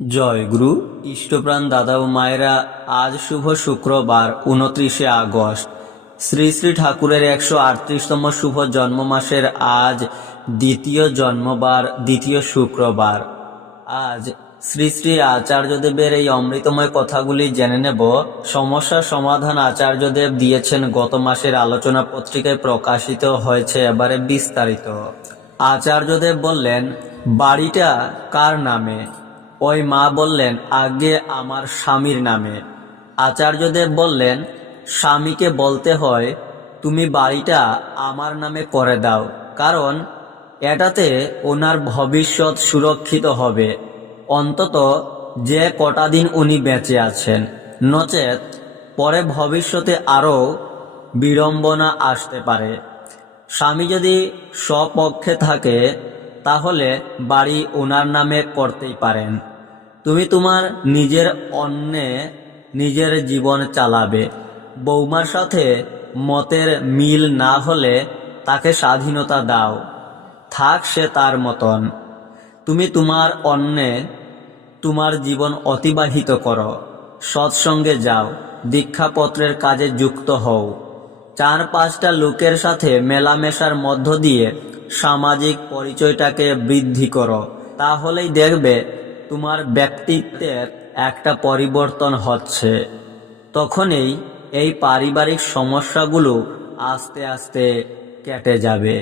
জয় গুরু। ইষ্টপ্রাণ দাদা ও মায়েরা, আজ শুভ শুক্রবার 29শে আগস্ট, শ্রী শ্রী ঠাকুরের 138তম শুভ জন্ম মাসের আজ দ্বিতীয় জন্মবার, দ্বিতীয় শুক্রবার। আজ শ্রী শ্রী আচার্যদেবের এই অমৃতময় কথাগুলি জেনে নেব। সমস্যার সমাধান আচার্যদেব দিয়েছেন গত মাসের আলোচনা পত্রিকায় প্রকাশিত হয়েছে, এবারে বিস্তারিত। আচার্যদেব বললেন, বাড়িটা কার নামে? ওই মা বললেন, আগে আমার স্বামীর নামে। আচার্যদেব বললেন, স্বামীকে বলতে হয়, তুমি বাড়িটা আমার নামে করে দাও, কারণ এটাতে ওনার ভবিষ্যৎ সুরক্ষিত হবে, অন্তত যে কটা দিন উনি বেঁচে আছেন। নচেত পরে ভবিষ্যতে আরও বিড়ম্বনা আসতে পারে। স্বামী যদি স্বপক্ষে থাকে তাহলে বাড়ি ওনার নামে করতেই পারেন। তুমি তোমার নিজের অন্নে নিজের জীবন চালাবে। বৌমার সাথে মতের মিল না হলে তাকে স্বাধীনতা দাও, থাক সে তার মতন। তুমি তোমার অন্নে তোমার জীবন অতিবাহিত করো, সৎসঙ্গে যাও, দীক্ষাপত্রের কাজে যুক্ত হও, 4-5টা লোকের সাথে মেলামেশার মধ্য দিয়ে সামাজিক পরিচয়টাকে বৃদ্ধি করো। তাহলেই দেখবে তোমার ব্যক্তিত্বের একটা পরিবর্তন হচ্ছে। তখনই এই পারিবারিক সমস্যাগুলো আস্তে আস্তে কেটে যাবে।